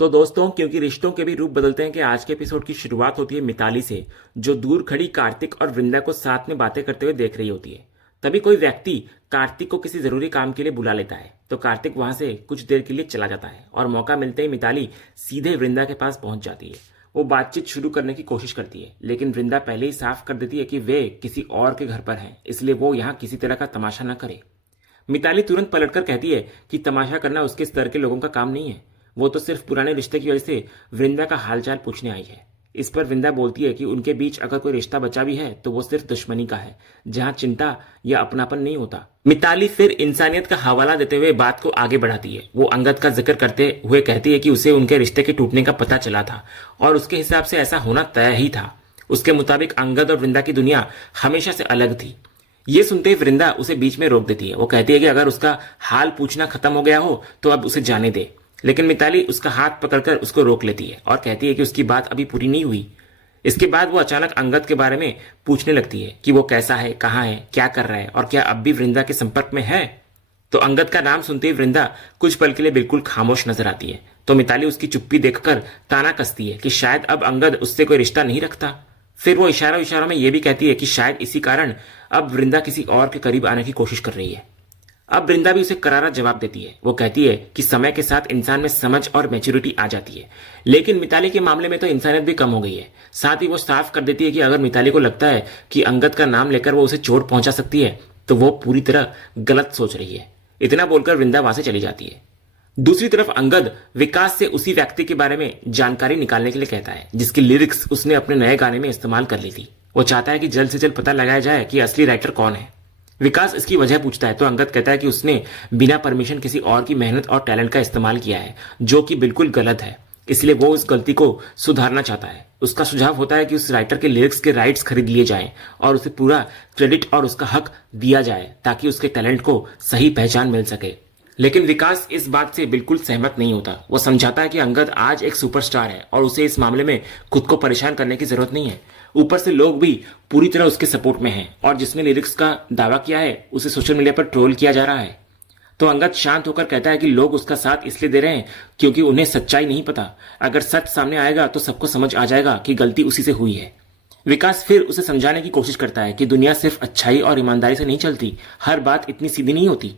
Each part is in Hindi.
तो दोस्तों, क्योंकि रिश्तों के भी रूप बदलते हैं कि आज के एपिसोड की शुरुआत होती है मिताली से, जो दूर खड़ी कार्तिक और वृंदा को साथ में बातें करते हुए देख रही होती है। तभी कोई व्यक्ति कार्तिक को किसी जरूरी काम के लिए बुला लेता है, तो कार्तिक वहां से कुछ देर के लिए चला जाता है और मौका मिलते ही मिताली सीधे वृंदा के पास पहुंच जाती है। वो बातचीत शुरू करने की कोशिश करती है, लेकिन वृंदा पहले ही साफ कर देती है कि वे किसी और के घर पर हैं, इसलिए वो यहाँ किसी तरह का तमाशा न करे। मिताली तुरंत पलटकर कहती है कि तमाशा करना उसके स्तर के लोगों का काम नहीं है। वो तो सिर्फ पुराने रिश्ते की वजह से वृंदा का हालचाल पूछने आई है। इस पर वृंदा बोलती है कि उनके बीच अगर कोई रिश्ता बचा भी है तो वो सिर्फ दुश्मनी का है, जहां चिंता या अपनापन नहीं होता। मिताली फिर इंसानियत का हवाला देते हुए बात को आगे बढ़ाती है। वो अंगद का जिक्र करते हुए कहती है कि उसे उनके रिश्ते के टूटने का पता चला था और उसके हिसाब से ऐसा होना तय ही था। उसके मुताबिक अंगद और वृंदा की दुनिया हमेशा से अलग थी। ये सुनते ही वृंदा उसे बीच में रोक देती है। वो कहती है कि अगर उसका हाल पूछना खत्म हो गया हो तो अब उसे जाने दे, लेकिन मिताली उसका हाथ पकड़कर उसको रोक लेती है और कहती है कि उसकी बात अभी पूरी नहीं हुई। इसके बाद वो अचानक अंगद के बारे में पूछने लगती है कि वो कैसा है, कहाँ है, क्या कर रहा है और क्या अब भी वृंदा के संपर्क में है। तो अंगद का नाम सुनते ही वृंदा कुछ पल के लिए बिल्कुल खामोश नजर आती है। तो मिताली उसकी चुप्पी देखकर ताना कसती है कि शायद अब अंगद उससे कोई रिश्ता नहीं रखता। फिर वो इशारों इशारों में यह भी कहती है कि शायद इसी कारण अब वृंदा किसी और के करीब आने की कोशिश कर रही है। अब वृंदा भी उसे करारा जवाब देती है। वो कहती है कि समय के साथ इंसान में समझ और मैच्योरिटी आ जाती है, लेकिन मिताली के मामले में तो इंसानियत भी कम हो गई है। साथ ही वो साफ कर देती है कि अगर मिताली को लगता है कि अंगद का नाम लेकर वो उसे चोट पहुंचा सकती है तो वो पूरी तरह गलत सोच रही है। इतना बोलकर वृंदा वहां से चली जाती है। दूसरी तरफ अंगद विकास से उसी व्यक्ति के बारे में जानकारी निकालने के लिए कहता है जिसकी लिरिक्स उसने अपने नए गाने में इस्तेमाल कर ली थी। वो चाहता है कि जल्द से जल्द पता लगाया जाए कि असली राइटर कौन है। विकास इसकी वजह पूछता है तो अंगद कहता है कि उसने बिना परमिशन किसी और की मेहनत और टैलेंट का इस्तेमाल किया है, जो कि बिल्कुल गलत है। इसलिए वो उस गलती को सुधारना चाहता है। उसका सुझाव होता है कि उस राइटर के लिरिक्स के राइट्स खरीद लिए जाएं और उसे पूरा क्रेडिट और उसका हक दिया जाए ताकि उसके टैलेंट को सही पहचान मिल सके। लेकिन विकास इस बात से बिल्कुल सहमत नहीं होता। वो समझाता है कि अंगद आज एक सुपरस्टार है और उसे इस मामले में खुद को परेशान करने की जरूरत नहीं है। ऊपर से लोग भी पूरी तरह उसके सपोर्ट में हैं और जिसने लिरिक्स का दावा किया है उसे सोशल मीडिया पर ट्रोल किया जा रहा है। तो अंगद शांत होकर कहता है कि लोग उसका साथ इसलिए दे रहे हैं क्योंकि उन्हें सच्चाई नहीं पता। अगर सच सामने आएगा तो सबको समझ आ जाएगा कि गलती उसी से हुई है। विकास फिर उसे समझाने की कोशिश करता है कि दुनिया सिर्फ अच्छाई और ईमानदारी से नहीं चलती, हर बात इतनी सीधी नहीं होती।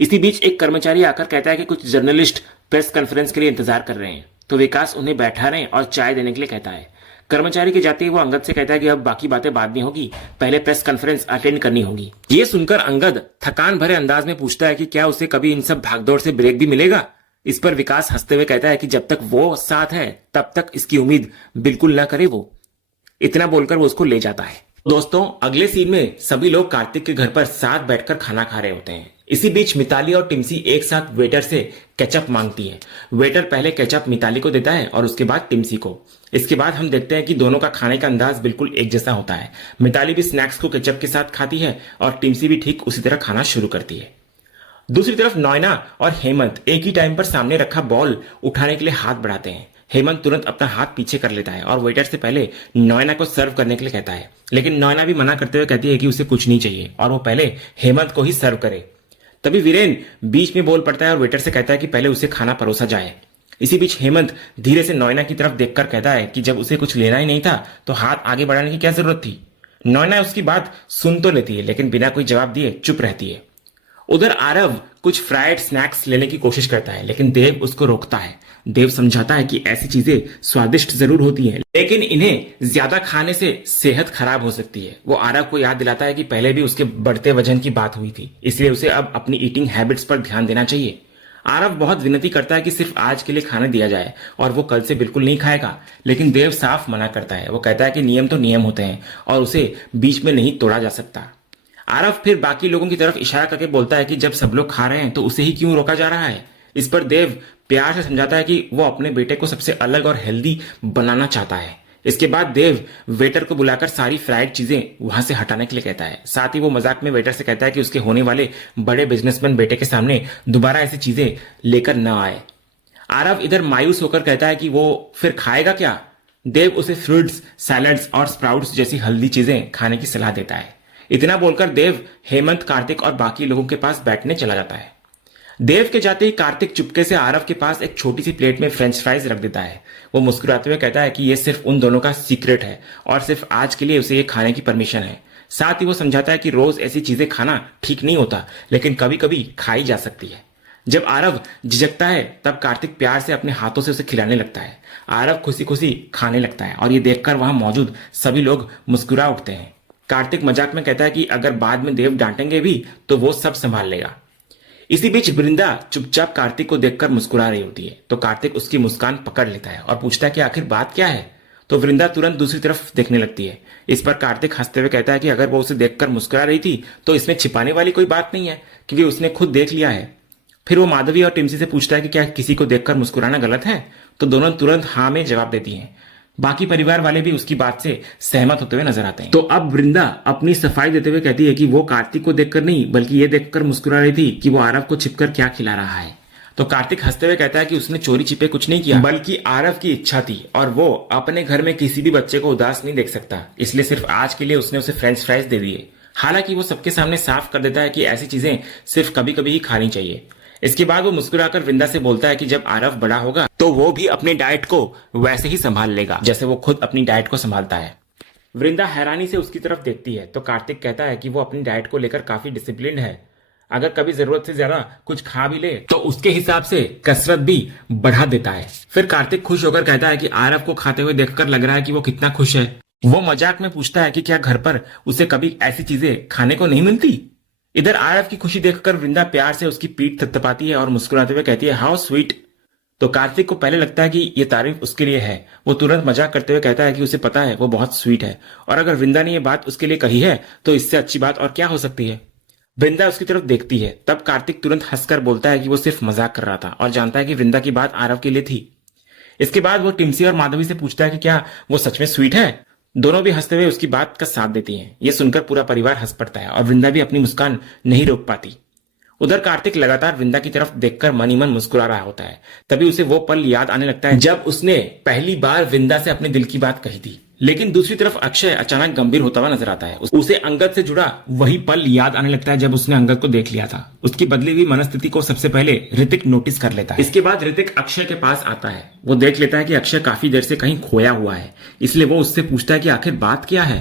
इसी बीच एक कर्मचारी आकर कहता है कि कुछ जर्नलिस्ट प्रेस कॉन्फ्रेंस के लिए इंतजार कर रहे हैं, तो विकास उन्हें बैठाने और चाय देने के लिए कहता है। कर्मचारी के जाते ही वो अंगद से कहता है कि अब बाकी बातें बाद में होगी, पहले प्रेस कॉन्फ्रेंस अटेंड करनी होगी। ये सुनकर अंगद थकान भरे अंदाज में पूछता है कि क्या उसे कभी इन सब भागदौड़ से ब्रेक भी मिलेगा। इस पर विकास हंसते हुए कहता है कि जब तक वो साथ है तब तक इसकी उम्मीद बिल्कुल ना करे वो। इतना बोलकर वो उसको ले जाता है। दोस्तों, अगले सीन में सभी लोग कार्तिक के घर पर साथ बैठकर खाना खा रहे होते हैं। इसी बीच मिताली और टिम्सी एक साथ वेटर से केचप मांगती है। वेटर पहले केचप मिताली को देता है और उसके बाद टिम्सी को। इसके बाद हम देखते हैं कि दोनों का खाने का अंदाज बिल्कुल एक जैसा होता है। मिताली भी स्नैक्स को केचप के साथ खाती है और टिम्सी भी ठीक उसी तरह खाना शुरू करती है। दूसरी तरफ नॉयना और हेमंत एक ही टाइम पर सामने रखा बॉल उठाने के लिए हाथ बढ़ाते हैं। हेमंत तुरंत अपना हाथ पीछे कर लेता है और वेटर से पहले नॉयना को सर्व करने के लिए कहता है, लेकिन नॉयना भी मना करते हुए कहती है कि उसे कुछ नहीं चाहिए और वो पहले हेमंत को ही सर्व करे। तभी वीरेन बीच में बोल पड़ता है और वेटर से कहता है कि पहले उसे खाना परोसा जाए। इसी बीच हेमंत धीरे से नॉयना की तरफ देखकर कहता है कि जब उसे कुछ लेना ही नहीं था तो हाथ आगे बढ़ाने की क्या जरूरत थी। नॉयना उसकी बात सुन तो लेती है लेकिन बिना कोई जवाब दिए चुप रहती है। उधर आरव कुछ फ्राइड स्नैक्स लेने की कोशिश करता है लेकिन देव उसको रोकता है। देव समझाता है कि ऐसी चीजें स्वादिष्ट जरूर होती हैं, लेकिन इन्हें ज्यादा खाने से सेहत खराब हो सकती है। वो आरव को याद दिलाता है कि पहले भी उसके बढ़ते वजन की बात हुई थी, इसलिए उसे अब अपनी ईटिंग हैबिट्स पर ध्यान देना चाहिए। आरव बहुत विनती करता है कि सिर्फ आज के लिए खाने दिया जाए और वो कल से बिल्कुल नहीं खाएगा, लेकिन देव साफ मना करता है। वो कहता है कि नियम तो नियम होते हैं और उसे बीच में नहीं तोड़ा जा सकता। आरव फिर बाकी लोगों की तरफ इशारा करके बोलता है कि जब सब लोग खा रहे हैं तो उसे ही क्यों रोका जा रहा है। इस पर देव प्यार से समझाता है कि वो अपने बेटे को सबसे अलग और हेल्दी बनाना चाहता है। इसके बाद देव वेटर को बुलाकर सारी फ्राइड चीजें वहां से हटाने के लिए कहता है। साथ ही वो मजाक में वेटर से कहता है कि उसके होने वाले बड़े बिजनेसमैन बेटे के सामने दोबारा ऐसी चीजें लेकर न आए। आरव इधर मायूस होकर कहता है कि वो फिर खाएगा क्या। देव उसे फ्रूट्स, सैलड्स और स्प्राउट्स जैसी हेल्दी चीजें खाने की सलाह देता है। इतना बोलकर देव हेमंत, कार्तिक और बाकी लोगों के पास बैठने चला जाता है। देव के जाते ही कार्तिक चुपके से आरव के पास एक छोटी सी प्लेट में फ्रेंच फ्राइज रख देता है। वो मुस्कुराते हुए कहता है कि ये सिर्फ उन दोनों का सीक्रेट है और सिर्फ आज के लिए उसे ये खाने की परमिशन है। साथ ही वो समझाता है कि रोज ऐसी चीजें खाना ठीक नहीं होता, लेकिन कभी कभी खाई जा सकती है। जब आरव झिझकता है तब कार्तिक प्यार से अपने हाथों से उसे खिलाने लगता है। आरव खुशी खुशी खाने लगता है और ये देखकर वहां मौजूद सभी लोग मुस्कुरा उठते हैं। कार्तिक मजाक में कहता है कि अगर बाद में देव डांटेंगे भी तो वो सब संभाल लेगा। इसी बीच वृंदा चुपचाप कार्तिक को देखकर मुस्कुरा रही होती है, तो कार्तिक उसकी मुस्कान पकड़ लेता है और पूछता है कि आखिर बात क्या है। तो वृंदा तुरंत दूसरी तरफ देखने लगती है। इस पर कार्तिक हंसते हुए कहता है कि अगर वो उसे देखकर मुस्कुरा रही थी तो इसमें छिपाने वाली कोई बात नहीं है, क्योंकि उसने खुद देख लिया है। फिर वो माधवी और टिम्सी से पूछता है कि क्या किसी को देखकर मुस्कुराना गलत है, तो दोनों तुरंत हाँ में जवाब देती हैं। बाकी परिवार वाले भी उसकी बात से सहमत होते हुए नजर आते हैं। तो अब वृंदा अपनी सफाई देते हुए कहती है कि वो कार्तिक को देखकर नहीं बल्कि ये देखकर मुस्कुरा रही थी कि वो आरव को छिपकर क्या खिला रहा है। तो कार्तिक हंसते हुए कहता है कि उसने चोरी छिपे कुछ नहीं किया, बल्कि आरव की इच्छा थी और वो अपने घर में किसी भी बच्चे को उदास नहीं देख सकता, इसलिए सिर्फ आज के लिए उसने उसे फ्रेंच फ्राइज दे दिए। हालांकि वो सबके सामने साफ कर देता है कि ऐसी चीजें सिर्फ कभी कभी ही खानी चाहिए। इसके बाद वो मुस्कुराकर वृंदा से बोलता है कि जब आरव बड़ा होगा तो वो भी अपनी डाइट को वैसे ही संभाल लेगा जैसे वो खुद अपनी डाइट को संभालता है। वृंदा हैरानी से उसकी तरफ देखती है तो कार्तिक कहता है कि वो अपनी डाइट को लेकर काफी डिसिप्लिन्ड है। अगर कभी जरूरत से ज्यादा कुछ खा भी ले तो उसके हिसाब से कसरत भी बढ़ा देता है। फिर कार्तिक खुश होकर कहता है कि आरव को खाते हुए देखकर लग रहा है कि वो कितना खुश है। वो मजाक में पूछता है कि क्या घर पर उसे कभी ऐसी चीजें खाने को नहीं मिलती। इधर आरव की खुशी देखकर वृंदा प्यार से उसकी पीठ थपथपाती है और मुस्कुराते हुए कहती है हाउ स्वीट। तो कार्तिक को पहले लगता है कि ये तारीफ उसके लिए है। वो तुरंत मजाक करते हुए कहता है कि उसे पता है वो बहुत स्वीट है और अगर वृंदा ने ये बात उसके लिए कही है तो इससे अच्छी बात और क्या हो सकती है। वृंदा उसकी तरफ देखती है तब कार्तिक तुरंत हंसकर बोलता है कि वो सिर्फ मजाक कर रहा था और जानता है कि वृंदा की बात आरव के लिए थी। इसके बाद वो टिम्सी और माधवी से पूछता है कि क्या वो सच में स्वीट है। दोनों भी हंसते हुए उसकी बात का साथ देती हैं। ये सुनकर पूरा परिवार हंस पड़ता है और वृंदा भी अपनी मुस्कान नहीं रोक पाती। उधर कार्तिक लगातार वृंदा की तरफ देखकर मन ही मन मुस्कुरा रहा होता है। तभी उसे वो पल याद आने लगता है जब उसने पहली बार वृंदा से अपने दिल की बात कही थी। लेकिन दूसरी तरफ अक्षय अचानक गंभीर होता हुआ नजर आता है। उसे अंगद से जुड़ा वही पल याद आने लगता है जब उसने अंगद को देख लिया था। उसकी बदली हुई मनस्थिति को सबसे पहले ऋतिक नोटिस कर लेता है। इसके बाद ऋतिक अक्षय के पास आता है। वो देख लेता है कि अक्षय काफी देर से कहीं खोया हुआ है, इसलिए वो उससे पूछता है कि आखिर बात क्या है।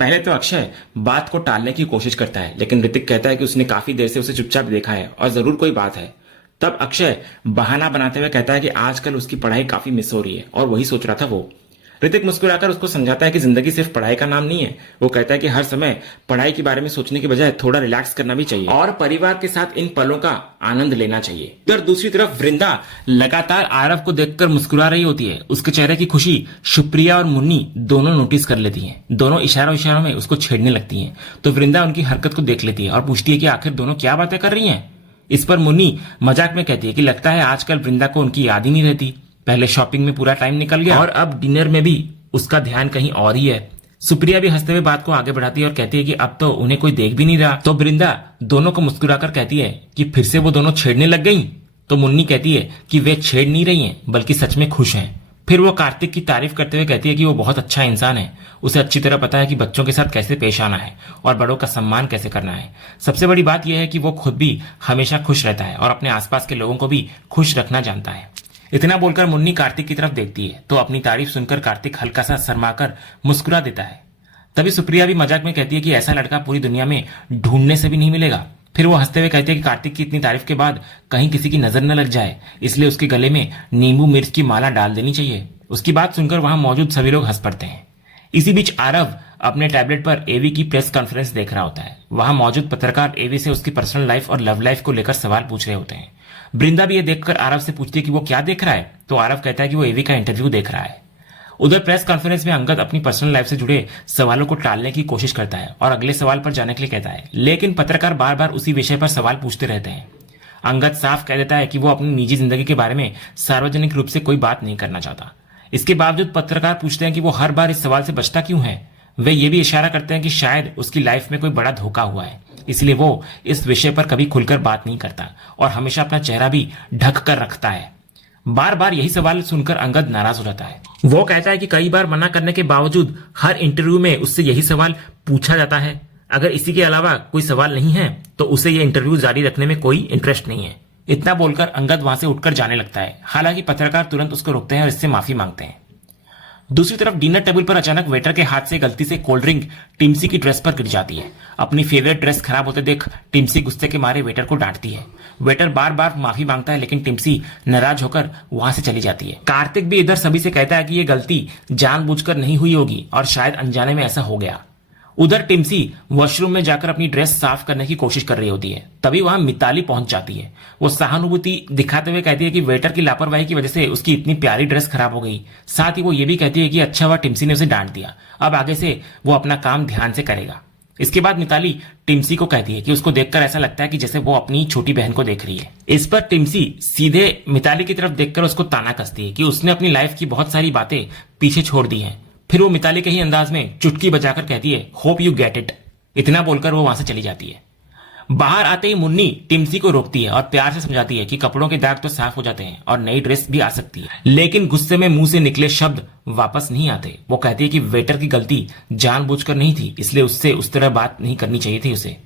पहले तो अक्षय बात को टालने की कोशिश करता है, लेकिन ऋतिक कहता है कि उसने काफी देर से उसे चुपचाप देखा है और जरूर कोई बात है। तब अक्षय बहाना बनाते हुए कहता है कि आजकल उसकी पढ़ाई काफी मिस हो रही है और वही सोच रहा था वो। ऋतिक मुस्कुराकर उसको समझाता है कि जिंदगी सिर्फ पढ़ाई का नाम नहीं है। वो कहता है कि हर समय पढ़ाई के बारे में सोचने के बजाय थोड़ा रिलैक्स करना भी चाहिए और परिवार के साथ इन पलों का आनंद लेना चाहिए। उधर दूसरी तरफ वृंदा लगातार आरव को देखकर मुस्कुरा रही होती है। उसके चेहरे की खुशी सुप्रिया और मुन्नी दोनों नोटिस कर लेती हैं। दोनों इशारों में उसको छेड़ने लगती हैं। तो वृंदा उनकी हरकत को देख लेती है और पूछती है कि आखिर दोनों क्या बातें कर रही हैं। इस पर मुन्नी मजाक में कहती है कि लगता है आजकल वृंदा को उनकी याद ही नहीं रहती। पहले शॉपिंग में पूरा टाइम निकल गया और अब डिनर में भी उसका ध्यान कहीं और ही है। सुप्रिया भी हंसते हुए बात को आगे बढ़ाती है और कहती है कि अब तो उन्हें कोई देख भी नहीं रहा। तो वृंदा दोनों को मुस्कुराकर कहती है कि फिर से वो दोनों छेड़ने लग गई। तो मुन्नी कहती है कि वे छेड़ नहीं रही हैं बल्कि सच में खुश हैं। फिर वो कार्तिक की तारीफ करते हुए कहती है कि वो बहुत अच्छा इंसान है। उसे अच्छी तरह पता है कि बच्चों के साथ कैसे पेश आना है और बड़ों का सम्मान कैसे करना है। सबसे बड़ी बात यह है कि वो खुद भी हमेशा खुश रहता है और अपने आसपास के लोगों को भी खुश रखना जानता है। इतना बोलकर मुन्नी कार्तिक की तरफ देखती है तो अपनी तारीफ सुनकर कार्तिक हल्का सा शर्माकर मुस्कुरा देता है। तभी सुप्रिया भी मजाक में कहती है कि ऐसा लड़का पूरी दुनिया में ढूंढने से भी नहीं मिलेगा। फिर वो हंसते हुए कहती है कि कार्तिक की इतनी तारीफ के बाद कहीं किसी की नजर न लग जाए, इसलिए उसके गले में नींबू मिर्च की माला डाल देनी चाहिए। उसकी बात सुनकर वहां मौजूद सभी लोग हंस पड़ते हैं। इसी बीच आरव अपने टैबलेट पर एवी की प्रेस कॉन्फ्रेंस देख रहा होता है। वहां मौजूद पत्रकार एवी से उसकी पर्सनल लाइफ और लव लाइफ को लेकर सवाल पूछ रहे होते हैं। वृंदा भी ये देखकर आरव से पूछती है कि वो क्या देख रहा है। तो आरव कहता है कि वो एवी का इंटरव्यू देख रहा है। उधर प्रेस कॉन्फ्रेंस में अंगद अपनी पर्सनल लाइफ से जुड़े सवालों को टालने की कोशिश करता है और अगले सवाल पर जाने के लिए कहता है, लेकिन पत्रकार बार बार उसी विषय पर सवाल पूछते रहते हैं। अंगद साफ कह देता है कि वो अपनी निजी जिंदगी के बारे में सार्वजनिक रूप से कोई बात नहीं करना चाहता। इसके बावजूद पत्रकार पूछते हैं कि वो हर बार इस सवाल से बचता क्यों है। वे ये भी इशारा करते हैं कि शायद उसकी लाइफ में कोई बड़ा धोखा हुआ है, इसलिए वो इस विषय पर कभी खुलकर बात नहीं करता और हमेशा अपना चेहरा भी ढक कर रखता है। बार बार यही सवाल सुनकर अंगद नाराज हो जाता है। वो कहता है कि कई बार मना करने के बावजूद हर इंटरव्यू में उससे यही सवाल पूछा जाता है। अगर इसी के अलावा कोई सवाल नहीं है तो उसे ये इंटरव्यू जारी रखने में कोई इंटरेस्ट नहीं है। इतना बोलकर अंगद वहां से उठकर जाने लगता है। हालांकि पत्रकार तुरंत उसको रोकते हैं और इससे माफी मांगते हैं। दूसरी तरफ डिनर टेबल पर अचानक वेटर के हाथ से गलती से कोल्ड ड्रिंक टिम्सी की ड्रेस पर गिर जाती है। अपनी फेवरेट ड्रेस खराब होते देख टिम्सी गुस्से के मारे वेटर को डांटती है। वेटर बार बार माफी मांगता है लेकिन टिम्सी नाराज होकर वहां से चली जाती है। कार्तिक भी इधर सभी से कहता है कि ये गलती जानबूझकर नहीं हुई होगी और शायद अनजाने में ऐसा हो गया। उधर टिम्सी वॉशरूम में जाकर अपनी ड्रेस साफ करने की कोशिश कर रही होती है। तभी वहां मिताली पहुंच जाती है। वो सहानुभूति दिखाते हुए कहती है कि वेटर की लापरवाही की वजह से उसकी इतनी प्यारी ड्रेस खराब हो गई। साथ ही वो ये भी कहती है कि अच्छा हुआ टिम्सी ने उसे डांट दिया, अब आगे से वो अपना काम ध्यान से करेगा। इसके बाद मिताली टिम्सी को कहती है कि उसको देखकर ऐसा लगता है कि जैसे वो अपनी छोटी बहन को देख रही है। इस पर टिम्सी सीधे मिताली की तरफ देखकर उसको ताना कसती है कि उसने अपनी लाइफ की बहुत सारी बातें पीछे छोड़ दी हैं। फिर वो मिताली के ही अंदाज में चुटकी बजाकर कहती है, होप यू गेट इट। इतना बोलकर वो वहां से चली जाती है। बाहर आते ही मुन्नी टिम्सी को रोकती है और प्यार से समझाती है कि कपड़ों के दाग तो साफ हो जाते हैं और नई ड्रेस भी आ सकती है, लेकिन गुस्से में मुंह से निकले शब्द वापस नहीं आते। वो कहती है कि वेटर की गलती जानबूझकर नहीं थी, इसलिए उससे उस तरह बात नहीं करनी चाहिए थी उसे।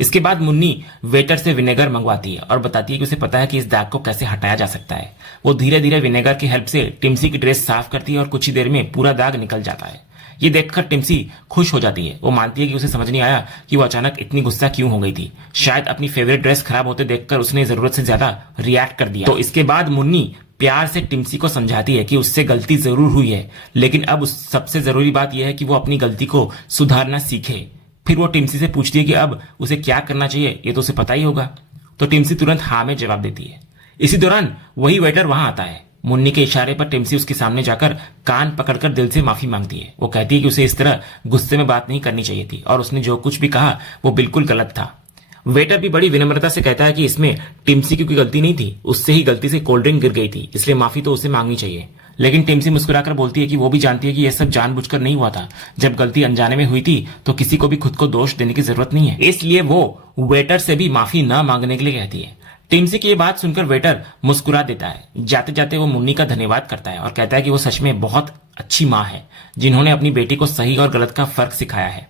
इसके बाद मुन्नी वेटर से विनेगर मंगवाती है और बताती है कि उसे पता है कि इस दाग को कैसे हटाया जा सकता है। वो धीरे धीरे विनेगर की हेल्प से टिम्सी की ड्रेस साफ करती है और कुछ ही देर में पूरा दाग निकल जाता है। ये देखकर टिम्सी खुश हो जाती है। वो मानती है कि उसे समझ नहीं आया कि वो अचानक इतनी गुस्सा क्यों हो गई थी। शायद अपनी फेवरेट ड्रेस खराब होते देखकर उसने जरूरत से ज्यादा रिएक्ट कर दिया। तो इसके बाद मुन्नी प्यार से टिम्सी को समझाती है कि उससे गलती जरूर हुई है, लेकिन अब सबसे जरूरी बात यह है कि वो अपनी गलती को सुधारना सीखे। फिर वो टिम्सी से पूछती है कि अब उसे क्या करना चाहिए, ये तो उसे पता ही होगा। तो टिम्सी तुरंत हाँ में जवाब देती है। इसी दौरान वही वेटर वहां आता है। मुन्नी के इशारे पर टिम्सी उसके सामने जाकर कान पकड़कर दिल से माफी मांगती है। वो कहती है कि उसे इस तरह गुस्से में बात नहीं करनी चाहिए थी और उसने जो कुछ भी कहा वो बिल्कुल गलत था। वेटर भी बड़ी विनम्रता से कहता है कि इसमें टिम्सी की कोई गलती नहीं थी, उससे ही गलती से कोल्ड ड्रिंक गिर गई थी, इसलिए माफी तो उसे मांगनी चाहिए। लेकिन टिम्सी मुस्कुराकर बोलती है कि वो भी जानती है कि यह सब जानबूझकर नहीं हुआ था। जब गलती अनजाने में हुई थी तो किसी को भी खुद को दोष देने की जरूरत नहीं है, इसलिए वो वेटर से भी माफी न मांगने के लिए कहती है। टिम्सी की ये बात सुनकर वेटर मुस्कुरा देता है। जाते जाते वो मुन्नी का धन्यवाद करता है और कहता है कि वो सच में बहुत अच्छी माँ है जिन्होंने अपनी बेटी को सही और गलत का फर्क सिखाया है।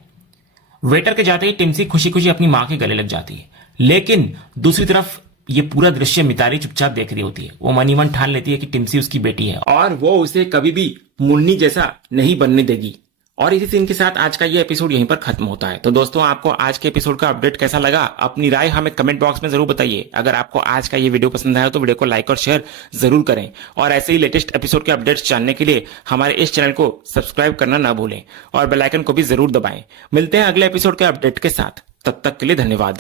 वेटर के जाते ही टिम्सी खुशी खुशी अपनी माँ के गले लग जाती है। लेकिन दूसरी तरफ ये पूरा दृश्य मिताली चुपचाप देख रही होती है। वो मनी मन ठान लेती है कि टिम्सी उसकी बेटी है और वो उसे कभी भी मुन्नी जैसा नहीं बनने देगी। और इसी सीन के साथ आज का ये एपिसोड यहीं पर खत्म होता है। तो दोस्तों, आपको आज के एपिसोड का अपडेट कैसा लगा, अपनी राय हमें कमेंट बॉक्स में जरूर बताइए। अगर आपको आज का ये वीडियो पसंद आया तो वीडियो को लाइक और शेयर जरूर करें और ऐसे ही लेटेस्ट एपिसोड के अपडेट्स जानने के लिए हमारे इस चैनल को सब्सक्राइब करना ना भूलें और बेल आइकन को भी जरूर दबाएं। मिलते हैं अगले एपिसोड के अपडेट के साथ, तब तक के लिए धन्यवाद।